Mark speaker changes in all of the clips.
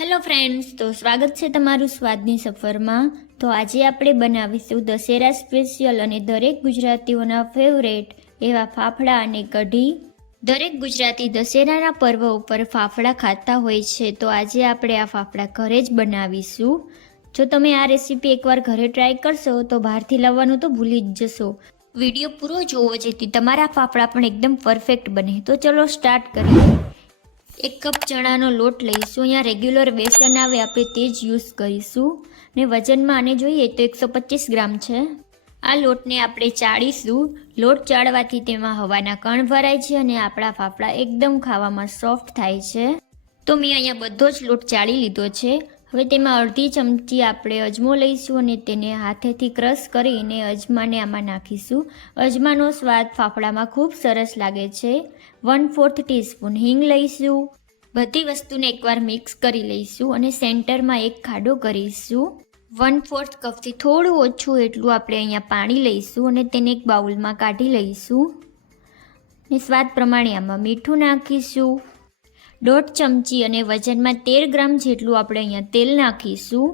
Speaker 1: Hello friends તો સ્વાગત છે તમારું સ્વાદની સફરમાં. તો આજે આપણે બનાવીશું દશેરા સ્પેશિયલ અને દરેક ગુજરાતીઓના ફેવરેટ એવા ફાફડા અને કઢી. દરેક ગુજરાતી દશેરાના પર્વ ઉપર ફાફડા ખાતા હોય છે, તો આજે આપણે આ ફાફડા ઘરે જ બનાવીશું. જો તમે આ રેસીપી એકવાર ઘરે ટ્રાય કરશો, તો બહારથી લાવવાનું તો ભૂલી જ જશો. વીડિયો પૂરો જોવો જેથી તમારા ફાફડા પણ એકદમ પરફેક્ટ બને. તો ચલો સ્ટાર્ટ કરીએ. એક કપ ચણાનો લોટ લઈશું. અહીંયા રેગ્યુલર બેસન આવે આપણે તે જ યુઝ કરીશું. ને વજનમાં આને જોઈએ તો એકસો પચીસ ગ્રામ છે. આ લોટને આપણે ચાળીશું. લોટ ચાળવાથી તેમાં હવાના કણ ભરાય છે અને આપણા ફાફડા એકદમ ખાવામાં સોફ્ટ થાય છે. તો મેં અહીંયા બધો જ લોટ ચાળી લીધો છે. હવે તેમાં અડધી ચમચી આપણે અજમો લઈશું અને તેને હાથેથી ક્રશ કરીને અજમાને આમાં નાખીશું. અજમાનો સ્વાદ ફાફડામાં ખૂબ સરસ લાગે છે. વન ફોર્થ ટીસ્પૂન હિંગ લઈશું. બધી વસ્તુને એકવાર મિક્સ કરી લઈશું અને સેન્ટરમાં એક ખાડો કરીશું. વન ફોર્થ કપથી થોડું ઓછું એટલું આપણે અહીંયા પાણી લઈશું અને તેને એક બાઉલમાં કાઢી લઈશું. ને સ્વાદ પ્રમાણે આમાં મીઠું નાખીશું. દોઢ ચમચી અને વજનમાં તેર ગ્રામ જેટલું આપણે અહીંયા તેલ નાખીશું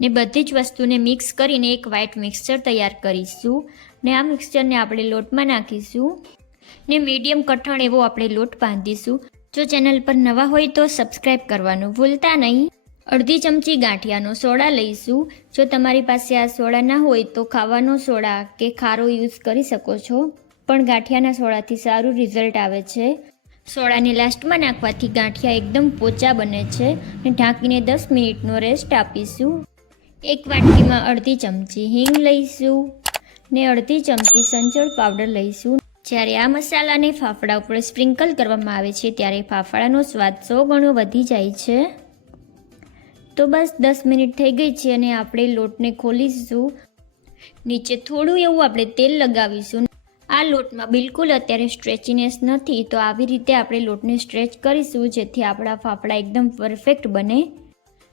Speaker 1: ને બધી જ વસ્તુને મિક્સ કરીને એક વ્હાઇટ મિક્સચર તૈયાર કરીશું ને આ મિક્સચરને આપણે લોટમાં નાખીશું ને મીડિયમ કઠણ એવો આપણે લોટ બાંધીશું. જો ચેનલ પર નવા હોય તો સબસ્ક્રાઈબ કરવાનું ભૂલતા નહીં. અડધી ચમચી ગાંઠિયાનો સોડા લઈશું. જો તમારી પાસે આ સોડા ના હોય તો ખાવાનો સોડા કે ખારો યુઝ કરી શકો છો. પણ ગાંઠિયાના સોડાથી સારું રિઝલ્ટ આવે છે. સોડાને લાસ્ટમાં નાખવાથી ગાંઠિયા એકદમ પોચા બને છે અને ઢાંકીને દસ મિનિટનો રેસ્ટ આપીશું. એક વાટકીમાં અડધી ચમચી હિંગ લઈશું ને અડધી ચમચી સંચળ પાવડર લઈશું. જ્યારે આ મસાલાને ફાફડા ઉપર સ્પ્રિંકલ કરવામાં આવે છે ત્યારે ફાફડાનો સ્વાદ સો ગણો વધી જાય છે. તો બસ દસ મિનિટ થઈ ગઈ છે અને આપણે લોટને ખોલીશું. નીચે થોડું એવું આપણે તેલ લગાવીશું આ લોટમાં બિલકુલ અત્યારે સ્ટ્રેચીનેસ નથી, તો આવી રીતે આપણે લોટને સ્ટ્રેચ કરીશું, જેથી આપણા ફાફડા એકદમ પરફેક્ટ બને.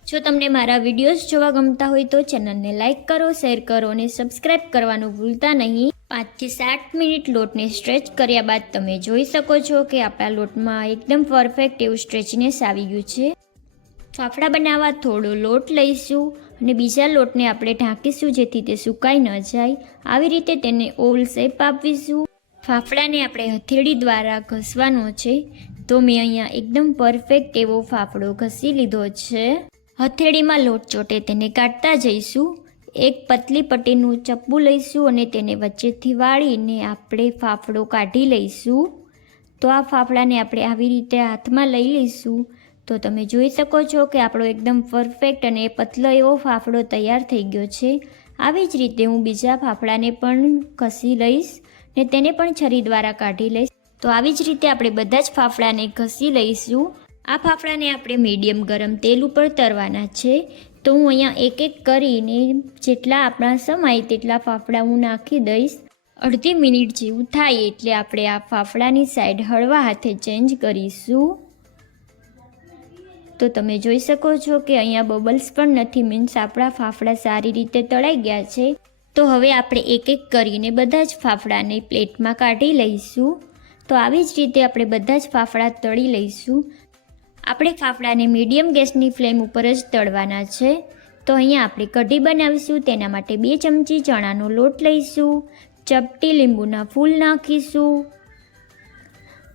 Speaker 1: જો તમને મારા વિડીયોઝ જોવા ગમતા હોય તો ચેનલને લાઇક કરો શેર કરો અને સબસ્ક્રાઇબ કરવાનું ભૂલતા નહીં. પાંચથી સાત મિનિટ લોટને સ્ટ્રેચ કર્યા બાદ તમે જોઈ શકો છો કે આપણા લોટમાં એકદમ પરફેક્ટ એવું સ્ટ્રેચનેસ આવી ગયું છે. ફાફડા બનાવવા થોડો લોટ લઈશું. અને બીજા લોટને આપણે ઢાંકીશું જેથી તે સુકાઈ ન જાય. આવી રીતે તેને ઓલ શેપ આપીશું. ફાફડાને આપણે હથેળી દ્વારા ઘસવાનો છે. તો મેં અહીંયા એકદમ પરફેક્ટ એવો ફાફડો ઘસી લીધો છે. હથેળીમાં લોટ ચોટે તેને કાઢતા જઈશું. એક પતલી પટ્ટીનું ચપ્પુ લઈશું અને તેને વચ્ચેથી વાળીને આપણે ફાફડો કાઢી લઈશું. તો આ ફાફડાને આપણે આવી રીતે હાથમાં લઈ લઈશું. તો તમે જોઈ શકો છો કે આપણો એકદમ પરફેક્ટ અને પતલો એવો ફાફડો તૈયાર થઈ ગયો છે. આવી જ રીતે હું બીજા ફાફડાને પણ ઘસી લઈશ ને તેને પણ છરી દ્વારા કાઢી લઈશ. તો આવી જ રીતે આપણે બધા જ ફાફડાને ઘસી લઈશું. આ ફાફડાને આપણે મીડિયમ ગરમ તેલ ઉપર તરવાના છે. તો હું અહીંયા એક એક કરીને જેટલા આપણા સમાય તેટલા ફાફડા હું નાખી દઈશ. અડધી મિનિટ જેવું થાય એટલે આપણે આ ફાફડાની સાઈડ હળવા હાથે ચેન્જ કરીશું. તો તમે જોઈ શકો છો કે અહીંયા બબલ્સ પણ નથી, મીન્સ આપણા ફાફડા સારી રીતે તળાઈ ગયા છે. તો હવે આપણે એક એક કરીને બધા જ ફાફડાને પ્લેટમાં કાઢી લઈશું. તો આવી જ રીતે આપણે બધા જ ફાફડા તળી લઈશું. આપણે ફાફડાને મીડિયમ ગેસની ફ્લેમ ઉપર જ તળવાના છે. તો અહીંયા આપણે કઢી બનાવીશું, તેના માટે બે ચમચી ચણાનો લોટ લઈશું, ચપટી લીંબુના ફૂલ નાખીશું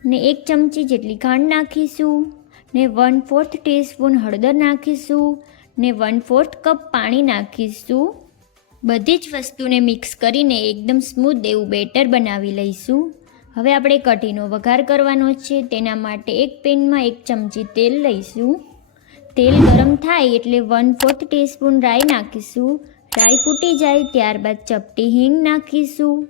Speaker 1: ને એક ચમચી જેટલી ખાંડ નાખીશું. ને વન ફોર્થ ટીસ્પૂન હળદર નાખીશું, ને વન ફોર્થ કપ પાણી નાખીશું. બધી જ વસ્તુને મિક્સ કરીને એકદમ સ્મૂથ એવું બેટર બનાવી લઈશું. હવે આપણે કઢીનો વઘાર કરવાનો છે, તેના માટે એક પેનમાં એક ચમચી તેલ લઈશું. તેલ ગરમ થાય એટલે વન ફોર્થ ટીસ્પૂન રાઈ નાખીશું. રાઈ ફૂટી જાય ત્યારબાદ ચપટી હિંગ નાખીશું.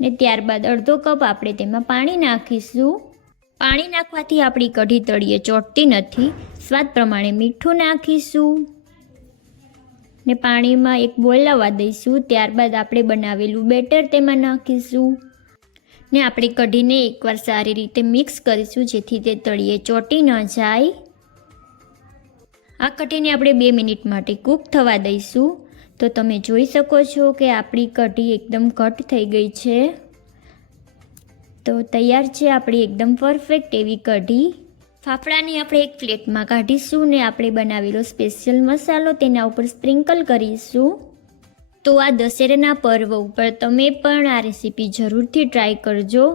Speaker 1: ને ત્યારબાદ અડધો કપ આપણે તેમાં પાણી નાખીશું. પાણી નાખવાથી આપણી કઢી તળીએ ચોટતી નથી. સ્વાદ પ્રમાણે મીઠું નાખીશું. ને પાણીમાં એક બોલાવા દઈશું. ત્યારબાદ આપણે બનાવેલું બેટર તેમાં નાખીશું. ને આપણી કઢીને એકવાર સારી રીતે મિક્સ કરીશું જેથી તે તળીએ ચોટી ન જાય. આ કઢીને આપણે બે મિનિટ માટે કૂક થવા દઈશું. તો તમે જોઈ શકો છો કે આપણી કઢી એકદમ ઘટ થઈ ગઈ છે. તો તૈયાર છે આપણી એકદમ પરફેક્ટ એવી કઢી. ફાફડાને આપણે એક પ્લેટમાં કાઢીશું ને આપણે બનાવેલો સ્પેશિયલ મસાલો તેના ઉપર સ્પ્રિંકલ કરીશું. તો આ દશેરાના પર્વ ઉપર તમે પણ આ રેસીપી જરૂરથી ટ્રાય કરજો.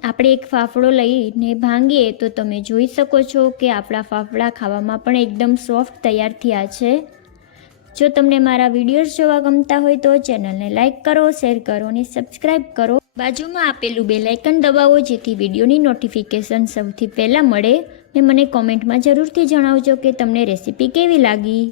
Speaker 1: આપણે એક ફાફડો લઈને ભાંગીએ તો તમે જોઈ શકો છો કે આપણા ફાફડા ખાવામાં પણ એકદમ સોફ્ટ તૈયાર થયા છે. જો તમને મારા વિડીયોઝ જોવા ગમતા હોય તો ચેનલને લાઇક કરો શેર કરો અને સબસ્ક્રાઈબ કરો. બાજુમાં આપેલું બે લાઇકન દબાવો જેથી વિડીયોની નોટિફિકેશન સૌથી પહેલાં મળે ને મને કોમેન્ટમાં જરૂરથી જણાવજો કે તમને રેસીપી કેવી લાગી.